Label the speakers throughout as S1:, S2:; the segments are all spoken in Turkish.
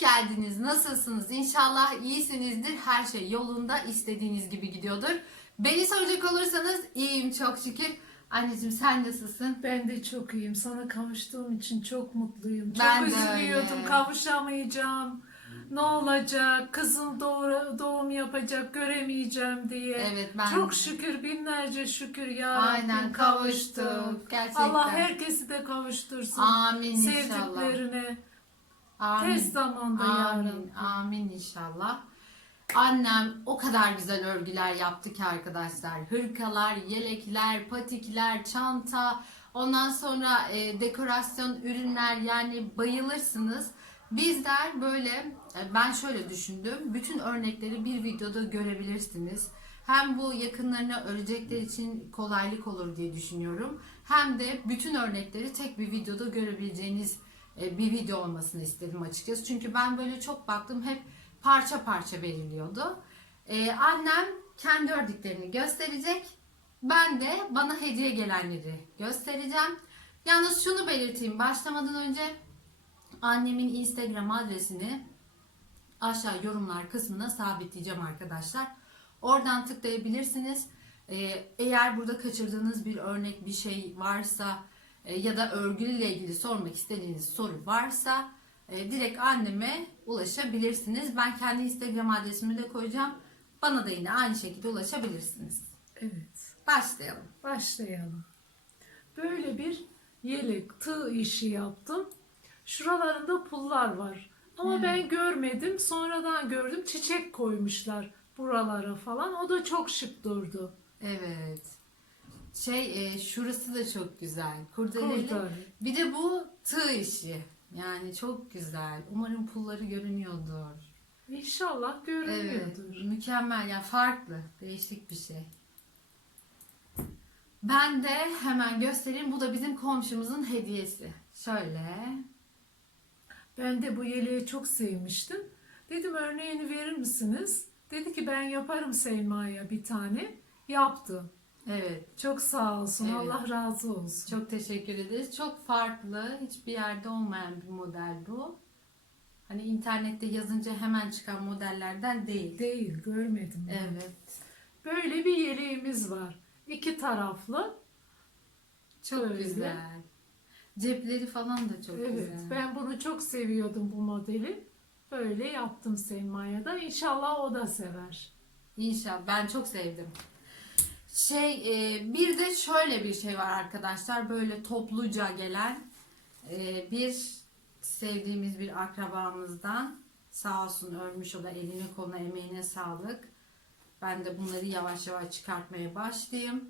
S1: geldiniz. Nasılsınız? İnşallah iyisinizdir. Her şey yolunda, istediğiniz gibi gidiyordur. Beni soracak olursanız iyiyim çok şükür. Anneciğim sen nasılsın?
S2: Ben de çok iyiyim. Sana kavuştuğum için çok mutluyum. Çok
S1: Ben de
S2: üzülüyordum.
S1: öyle.
S2: Kavuşamayacağım. Ne olacak? Kızım doğru, doğum yapacak, göremeyeceğim diye.
S1: Evet ben
S2: Çok şükür, binlerce şükür ya
S1: Aynen kavuştuk. Gerçekten.
S2: Allah herkesi de kavuştursun.
S1: Amin inşallah.
S2: Sevdiklerine.
S1: Amin.
S2: Tez zamanda
S1: Amin.
S2: Rabbim.
S1: Amin inşallah. Annem o kadar güzel örgüler yaptı ki arkadaşlar. Hırkalar, yelekler, patikler, çanta, ondan sonra e, dekorasyon ürünler yani bayılırsınız. Bizler böyle e, ben şöyle düşündüm. Bütün örnekleri bir videoda görebilirsiniz. Hem bu yakınlarına örecekler için kolaylık olur diye düşünüyorum. Hem de bütün örnekleri tek bir videoda görebileceğiniz bir video olmasını istedim açıkçası. Çünkü ben böyle çok baktım hep parça parça veriliyordu. E, annem kendi ördüklerini gösterecek. Ben de bana hediye gelenleri göstereceğim. Yalnız şunu belirteyim başlamadan önce annemin Instagram adresini aşağı yorumlar kısmına sabitleyeceğim arkadaşlar. Oradan tıklayabilirsiniz. Ee, eğer burada kaçırdığınız bir örnek bir şey varsa e, ya da örgüyle ilgili sormak istediğiniz soru varsa e, direkt anneme ulaşabilirsiniz. Ben kendi Instagram adresimi de koyacağım. Bana da yine aynı şekilde ulaşabilirsiniz.
S2: Evet.
S1: Başlayalım.
S2: Başlayalım. Böyle bir yelek, tığ işi yaptım. Şuralarında pullar var. Ama
S1: Hmm.
S2: ben görmedim. Sonradan gördüm. Çiçek koymuşlar buralara falan. O da çok şık durdu.
S1: Evet. Şey e, şurası da çok güzel. Kurdeleli.
S2: Kurdele.
S1: Bir de bu tığ işi. Yani çok güzel. Umarım pulları görünüyordur.
S2: İnşallah
S1: Evet.
S2: görünüyordur.
S1: Mükemmel. Ya farklı. Değişik bir şey. Ben de hemen göstereyim. Bu da bizim komşumuzun hediyesi. Şöyle.
S2: Ben de bu yeleği çok sevmiştim. Dedim örneğini verir misiniz? Dedi ki ben yaparım Selma'ya bir tane. Yaptı.
S1: Evet.
S2: Çok sağ olsun.
S1: Evet.
S2: Allah razı olsun.
S1: Çok teşekkür ederiz. Çok farklı. Hiçbir yerde olmayan bir model bu. Hani internette yazınca hemen çıkan modellerden değil.
S2: Değil, görmedim. ben.
S1: Evet.
S2: Böyle bir yeleğimiz var. İki taraflı.
S1: Çok
S2: Böyle.
S1: güzel. Cepleri falan da çok
S2: evet,
S1: güzel.
S2: ben bunu çok seviyordum bu modeli. Böyle yaptım Selma'ya da. İnşallah o da sever.
S1: İnşallah. Ben çok sevdim. Şey e, bir de şöyle bir şey var arkadaşlar. Böyle topluca gelen e, bir sevdiğimiz bir akrabamızdan sağ olsun örmüş o da eline koluna emeğine sağlık. Ben de bunları yavaş yavaş çıkartmaya başlayayım.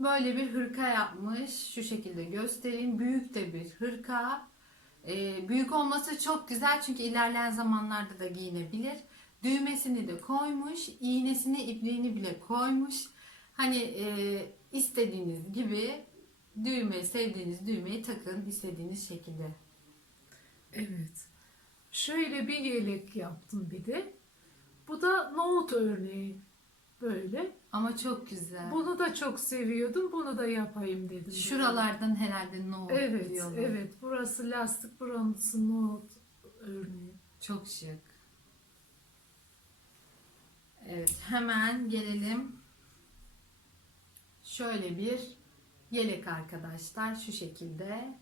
S1: Böyle bir hırka yapmış. Şu şekilde göstereyim. Büyük de bir hırka. Ee, büyük olması çok güzel çünkü ilerleyen zamanlarda da giyinebilir. Düğmesini de koymuş. iğnesini, ipliğini bile koymuş. Hani e, istediğiniz gibi düğme, sevdiğiniz düğmeyi takın istediğiniz şekilde.
S2: Evet. Şöyle bir yelek yaptım bir de. Bu da nohut örneği. Böyle.
S1: Ama çok güzel.
S2: Bunu da çok seviyordum. Bunu da yapayım dedim.
S1: Şuralardan herhalde ne oldu
S2: Evet,
S1: diyorlar.
S2: evet. Burası lastik, burası nohut örneği.
S1: Çok şık. Evet, hemen gelelim. Şöyle bir yelek arkadaşlar şu şekilde.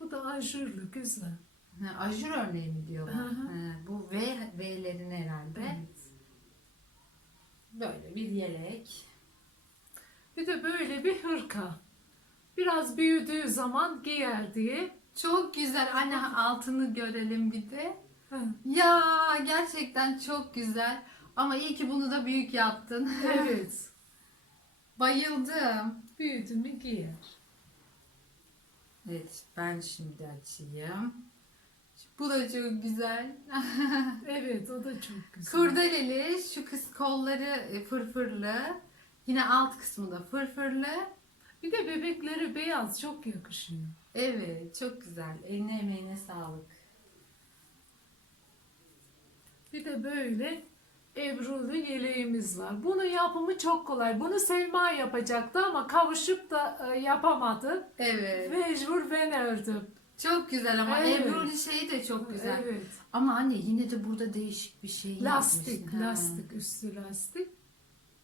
S2: Bu da ajurlu, güzel.
S1: Ha, ajur örneği mi diyorlar?
S2: Hı hı.
S1: Ha, bu V V'lerin herhalde.
S2: Evet.
S1: Böyle bir yelek.
S2: Bir de böyle bir hırka. Biraz büyüdüğü zaman giyer diye.
S1: Çok güzel. Anne altını görelim bir de.
S2: Ha,
S1: Ya gerçekten çok güzel. Ama iyi ki bunu da büyük yaptın.
S2: Evet.
S1: Bayıldım.
S2: Büyüdü mü giyer.
S1: Evet, ben şimdi açayım. Bu da çok güzel.
S2: Evet, o da çok güzel.
S1: Kurdeleli, şu kız kolları e, fırfırlı. Yine alt kısmı da fırfırlı.
S2: Bir de bebekleri beyaz çok yakışıyor.
S1: Evet, çok güzel. Eline emeğine sağlık.
S2: Bir de böyle Ebrulu yeleğimiz var. Bunun yapımı çok kolay. Bunu Selma yapacaktı ama kavuşup da e, yapamadı.
S1: Evet.
S2: Mecbur ben ördüm.
S1: Çok güzel ama
S2: Evet.
S1: Ebru'nun şeyi de çok güzel.
S2: Evet.
S1: Ama anne yine de burada değişik bir şey
S2: Lastik,
S1: yapmışsın.
S2: Lastik, üstü lastik.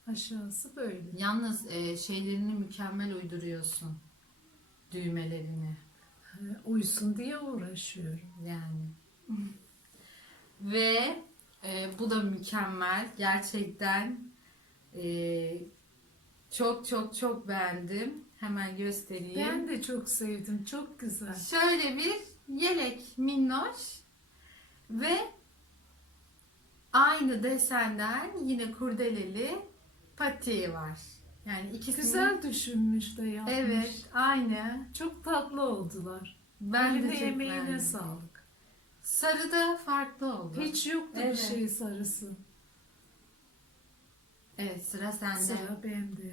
S2: Aşağısı böyle.
S1: Yalnız e, şeylerini mükemmel uyduruyorsun. Düğmelerini
S2: Uysun diye uğraşıyorum.
S1: yani. Ve e, bu da mükemmel. Gerçekten e, çok çok çok beğendim. Hemen göstereyim.
S2: Ben de çok sevdim. Çok güzel.
S1: Şöyle bir yelek minnoş ve aynı desenden yine kurdeleli patiği var. Yani ikisi
S2: Güzel düşünmüş de yapmış.
S1: Evet, aynı.
S2: Çok tatlı oldular.
S1: Ben de
S2: Eline
S1: çok
S2: emeğine
S1: beğendim.
S2: sağlık.
S1: Sarı da farklı oldu.
S2: Hiç yoktu
S1: Evet.
S2: bir şey sarısı.
S1: Evet, sıra sende.
S2: Sıra bende.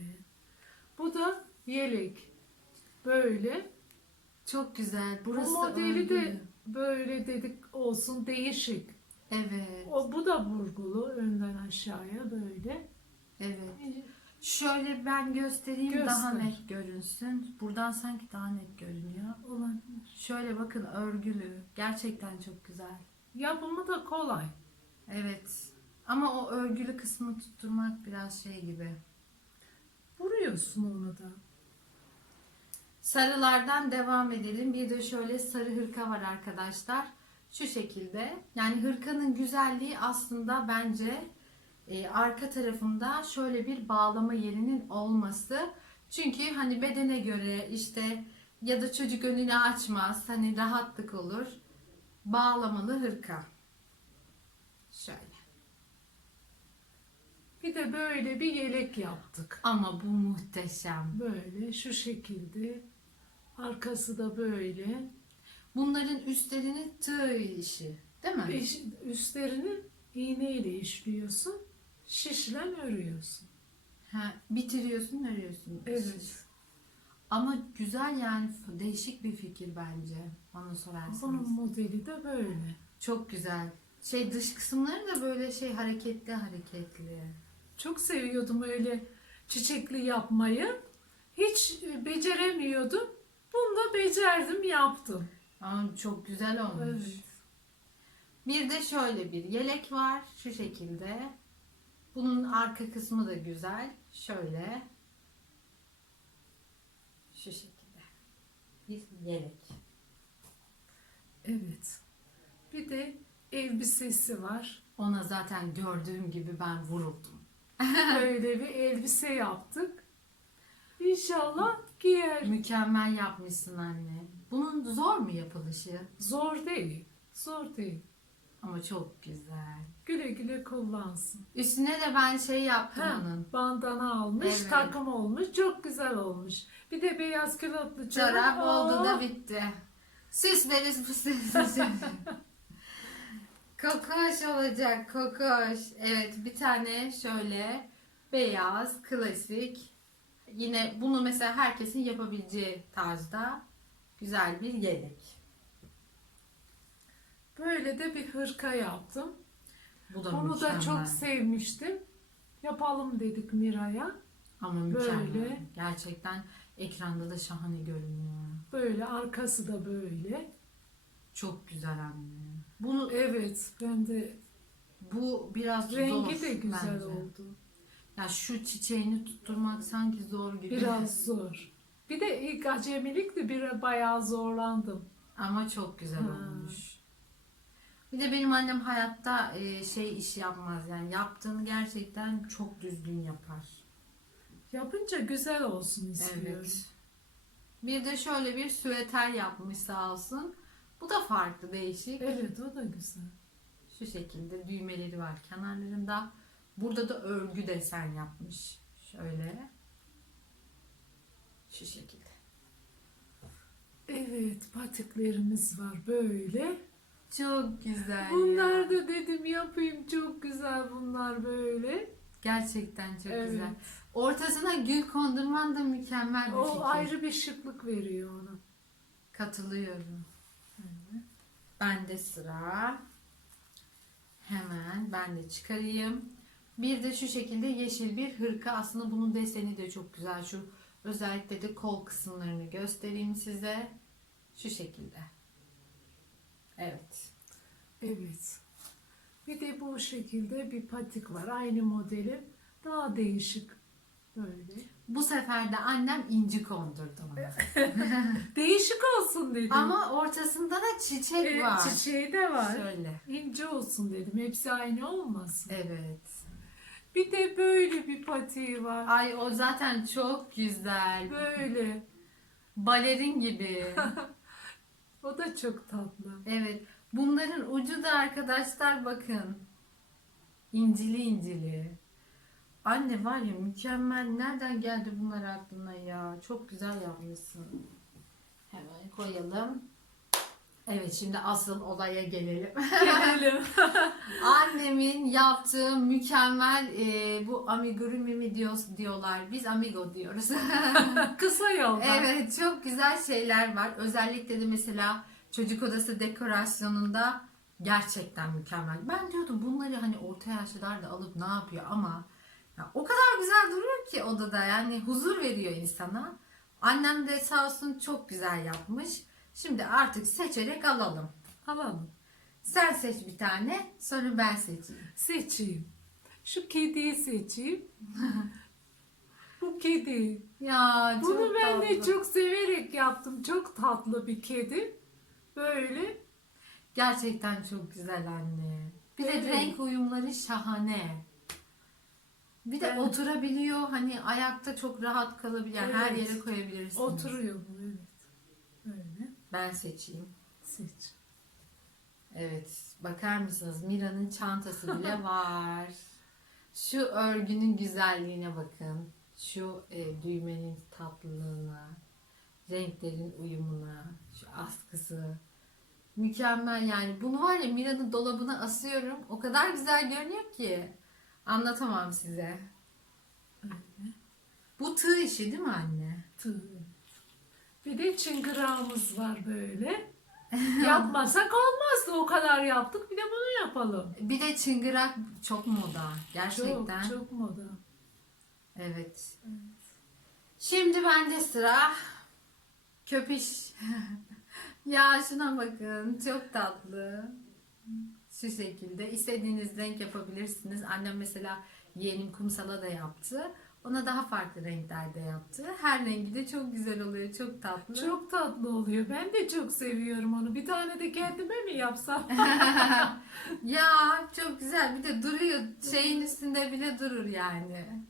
S2: Bu da yelek. Böyle.
S1: Çok güzel. Burası
S2: Bu modeli de böyle dedik olsun değişik.
S1: Evet.
S2: O bu da vurgulu önden aşağıya böyle.
S1: Evet. Şöyle ben göstereyim
S2: Göster.
S1: daha net görünsün. Buradan sanki daha net görünüyor.
S2: Olabilir.
S1: Şöyle bakın örgülü. Gerçekten çok güzel.
S2: Yapımı da kolay.
S1: Evet. Ama o örgülü kısmı tutturmak biraz şey gibi.
S2: Vuruyorsun onu da.
S1: Sarılardan devam edelim. Bir de şöyle sarı hırka var arkadaşlar. Şu şekilde. Yani hırkanın güzelliği aslında bence e, arka tarafında şöyle bir bağlama yerinin olması. Çünkü hani bedene göre işte ya da çocuk önünü açmaz. Hani rahatlık olur. Bağlamalı hırka. Şöyle.
S2: Bir de böyle bir yelek yaptık.
S1: Ama bu muhteşem.
S2: Böyle şu şekilde. Arkası da böyle.
S1: Bunların üstlerini tığ işi. Değil mi?
S2: Üstlerini iğneyle işliyorsun. Şişlen örüyorsun.
S1: Ha, bitiriyorsun, örüyorsun.
S2: Evet.
S1: Ama güzel yani değişik bir fikir bence. Bana sorarsanız.
S2: Bunun modeli de böyle.
S1: Çok güzel. Şey dış kısımları da böyle şey hareketli hareketli.
S2: Çok seviyordum öyle çiçekli yapmayı. Hiç beceremiyordum. Bunu da becerdim, yaptım.
S1: Ama çok güzel olmuş.
S2: Evet.
S1: Bir de şöyle bir yelek var şu şekilde. Bunun arka kısmı da güzel. Şöyle. Şu şekilde. Bir yelek.
S2: Evet. Bir de elbisesi var.
S1: Ona zaten gördüğüm gibi ben vuruldum.
S2: Böyle bir elbise yaptık. İnşallah giyer.
S1: Mükemmel yapmışsın anne. Bunun zor mu yapılışı?
S2: Zor değil. Zor değil.
S1: Ama çok güzel.
S2: Güle güle kullansın.
S1: Üstüne de ben şey yaptım
S2: Ha,
S1: onun.
S2: bandana almış,
S1: Evet.
S2: takım olmuş. Çok güzel olmuş. Bir de beyaz külotlu
S1: Çorap oldu da bitti. Süs veririz bu süs. kokoş olacak kokoş. Evet bir tane şöyle beyaz klasik. Yine bunu mesela herkesin yapabileceği tarzda güzel bir yelek.
S2: Böyle de bir hırka yaptım.
S1: Bu da
S2: Onu da
S1: mükemmel.
S2: çok sevmiştim. Yapalım dedik Miray'a.
S1: Ama mükemmel.
S2: Böyle.
S1: Gerçekten ekranda da şahane görünüyor.
S2: Böyle arkası da böyle.
S1: Çok güzel anne. Bunu
S2: Evet ben de
S1: bu biraz
S2: rengi
S1: zor
S2: de güzel
S1: bence.
S2: oldu.
S1: Ya şu çiçeğini tutturmak sanki zor gibi.
S2: Biraz zor. Bir de ilk acemilikti bir bayağı zorlandım.
S1: Ama çok güzel
S2: Ha.
S1: olmuş. Bir de benim annem hayatta e, şey iş yapmaz yani yaptığını gerçekten çok düzgün yapar.
S2: Yapınca güzel olsun istiyorum.
S1: Evet. Bir de şöyle bir süveter yapmış sağ olsun. Bu da farklı değişik.
S2: Evet o da güzel.
S1: Şu şekilde düğmeleri var kenarlarında. Burada da örgü desen yapmış. Şöyle. Şu şekilde.
S2: Evet patiklerimiz var böyle.
S1: Çok güzel.
S2: Bunlar
S1: ya.
S2: da dedim yapayım çok güzel bunlar böyle.
S1: gerçekten çok
S2: Evet.
S1: güzel. Ortasına gül kondurman da mükemmel bir
S2: O
S1: fikir.
S2: ayrı bir şıklık veriyor ona.
S1: Katılıyorum. Ben de sıra. Hemen ben de çıkarayım. Bir de şu şekilde yeşil bir hırka. Aslında bunun deseni de çok güzel. Şu özellikle de kol kısımlarını göstereyim size. Şu şekilde.
S2: Evet. Bir de bu şekilde bir patik var. Aynı modelin. Daha değişik. Böyle.
S1: Bu sefer de annem inci kondurdu ona.
S2: Değişik olsun dedim.
S1: Ama ortasında da çiçek
S2: Evet,
S1: var.
S2: çiçeği de var.
S1: Şöyle.
S2: İnce olsun dedim. Hepsi aynı olmasın.
S1: Evet.
S2: Bir de böyle bir patiği var.
S1: Ay o zaten çok güzel.
S2: Böyle.
S1: Balerin gibi.
S2: O da çok tatlı.
S1: evet. Bunların ucu da arkadaşlar bakın. İncili incili. Anne var ya mükemmel. Nereden geldi bunlar aklına ya? Çok güzel yapmışsın. Hemen koyalım. Evet şimdi asıl olaya gelelim.
S2: Gelelim.
S1: Annemin yaptığı mükemmel e, bu amigurumi mi diyoruz, diyorlar. Biz amigo diyoruz.
S2: Kısa yoldan.
S1: evet çok güzel şeyler var. Özellikle de mesela çocuk odası dekorasyonunda gerçekten mükemmel. Ben diyordum bunları hani orta yaşlılar da alıp ne yapıyor ama ya o kadar güzel duruyor ki odada yani huzur veriyor insana. Annem de sağ olsun çok güzel yapmış. Şimdi artık seçerek alalım.
S2: Alalım.
S1: Sen seç bir tane sonra ben seçeyim.
S2: Seçeyim. Şu kediyi seçeyim. Bu kedi.
S1: Ya
S2: Bunu
S1: çok
S2: ben de
S1: tatlı.
S2: çok severek yaptım. Çok tatlı bir kedi. Böyle.
S1: Gerçekten çok güzel anne. Bir de
S2: Evet.
S1: renk uyumları şahane. Bir de
S2: Ben-
S1: oturabiliyor. Hani ayakta çok rahat kalabiliyor. Yani Her
S2: Evet.
S1: yere koyabilirsiniz.
S2: Oturuyor bu evet. Böyle.
S1: Ben seçeyim.
S2: Seç.
S1: Evet. Bakar mısınız? Mira'nın çantası bile var. Şu örgünün güzelliğine bakın. Şu e, düğmenin tatlılığına, renklerin uyumuna, şu askısı. Mükemmel yani. Bunu var ya Mira'nın dolabına asıyorum. O kadar güzel görünüyor ki. Anlatamam size.
S2: Öyle.
S1: Bu tığ işi değil mi anne?
S2: Tığ. Bir de çıngırağımız var böyle. Yapmasak olmazdı. O kadar yaptık. Bir de bunu yapalım.
S1: Bir de çıngırak çok moda. Gerçekten.
S2: Çok çok moda.
S1: Evet. Şimdi bende sıra köpüş. ya şuna bakın çok tatlı. Şu şekilde istediğiniz renk yapabilirsiniz. Annem mesela yeğenim kumsala da yaptı. Ona daha farklı renklerde yaptı. Her rengi de çok güzel oluyor. Çok tatlı.
S2: Çok tatlı oluyor. Ben de çok seviyorum onu. Bir tane de kendime mi yapsam?
S1: ya çok güzel. Bir de duruyor. Şeyin üstünde bile durur yani.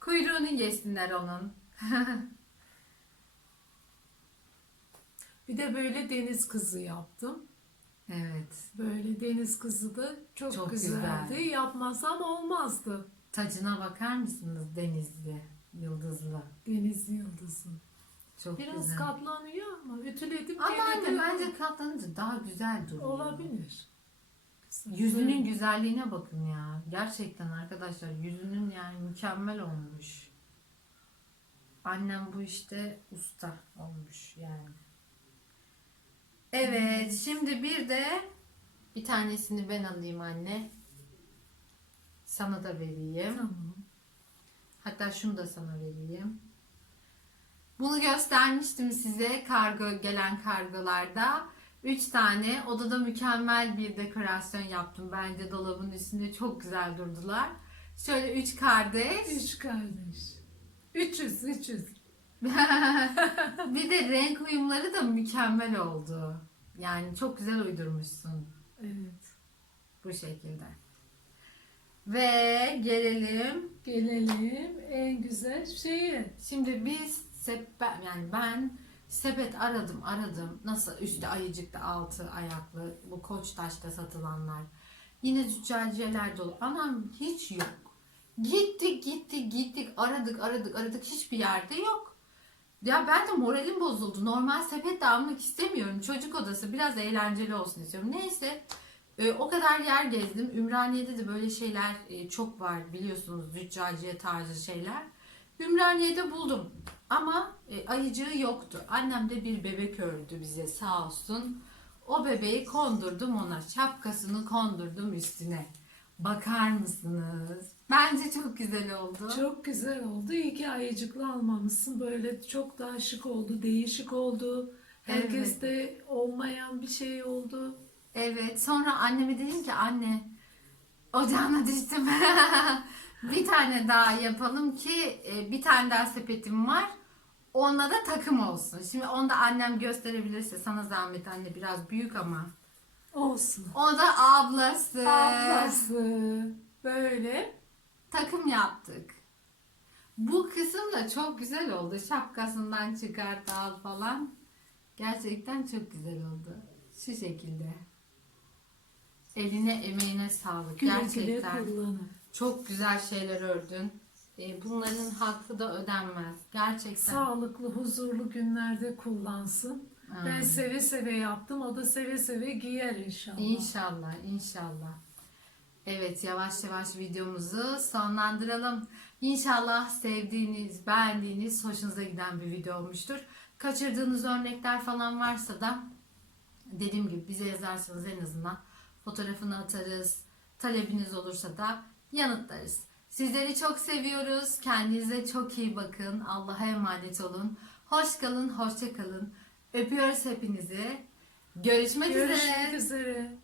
S1: Kuyruğunu yesinler onun.
S2: Bir de böyle deniz kızı yaptım.
S1: Evet.
S2: Böyle deniz kızı da çok,
S1: Çok
S2: güzeldi.
S1: güzel.
S2: Yapmasam olmazdı.
S1: Tacına bakar mısınız denizli, yıldızlı.
S2: Deniz yıldızı.
S1: Çok
S2: Biraz
S1: güzel.
S2: katlanıyor ama ütüledim.
S1: Ama anne bence katlanınca daha güzel duruyor.
S2: olabilir.
S1: Yüzünün güzelliğine bakın ya. Gerçekten arkadaşlar yüzünün yani mükemmel olmuş. Annem bu işte usta olmuş yani. Evet şimdi bir de bir tanesini ben alayım anne. Sana da vereyim.
S2: Tamam.
S1: Hatta şunu da sana vereyim. Bunu göstermiştim size kargo gelen kargolarda. 3 tane odada mükemmel bir dekorasyon yaptım. Bence dolabın üstünde çok güzel durdular. Şöyle 3 kardeş.
S2: Üç kardeş. 300, 300.
S1: bir de renk uyumları da mükemmel oldu. Yani çok güzel uydurmuşsun
S2: Evet.
S1: bu şekilde. Ve gelelim
S2: Gelelim en güzel şeye.
S1: Şimdi biz sepet yani ben sepet aradım aradım. Nasıl üstte ayıcıkta altı ayaklı bu Koçtaş'ta satılanlar. Yine züccaciyeler dolu. Anam hiç yok. Gittik gittik gittik aradık aradık aradık hiçbir yerde yok. Ya ben de moralim bozuldu. Normal sepet de almak istemiyorum. Çocuk odası biraz eğlenceli olsun istiyorum. Neyse e, o kadar yer gezdim. Ümraniye'de de böyle şeyler e, çok var biliyorsunuz züccaciye tarzı şeyler. Ümraniye'de buldum. Ama e, ayıcığı yoktu. Annem de bir bebek ördü bize sağ olsun. O bebeği kondurdum ona. Şapkasını kondurdum üstüne. Bakar mısınız? Bence çok güzel oldu.
S2: Çok güzel oldu. İyi ki ayıcıklı almamışsın. Böyle çok daha şık oldu, değişik oldu. Herkeste olmayan bir şey oldu.
S1: Evet. Sonra anneme dedim ki anne ocağına düştüm. bir tane daha yapalım ki e, bir tane daha sepetim var. Onunla da takım olsun. Şimdi onu da annem gösterebilirse sana zahmet anne biraz büyük ama.
S2: Olsun.
S1: O da ablası.
S2: Ablası. Böyle.
S1: Takım yaptık. Bu kısım da çok güzel oldu. Şapkasından çıkart al falan. Gerçekten çok güzel oldu. Şu şekilde. Eline emeğine sağlık.
S2: Güle güle
S1: Gerçekten.
S2: kullanın.
S1: Çok güzel şeyler ördün. E, Bunların hakkı da ödenmez. Gerçekten.
S2: Sağlıklı, huzurlu günlerde kullansın. Ben seve seve yaptım. O da seve seve giyer inşallah.
S1: İnşallah, inşallah. Evet, yavaş yavaş videomuzu sonlandıralım. İnşallah sevdiğiniz, beğendiğiniz, hoşunuza giden bir video olmuştur. Kaçırdığınız örnekler falan varsa da dediğim gibi bize yazarsanız en azından fotoğrafını atarız. Talebiniz olursa da yanıtlarız. Sizleri çok seviyoruz. Kendinize çok iyi bakın. Allah'a emanet olun. Hoş kalın, hoşça kalın. Öpüyoruz hepinizi. Görüşmek üzere.
S2: Görüşmek üzere.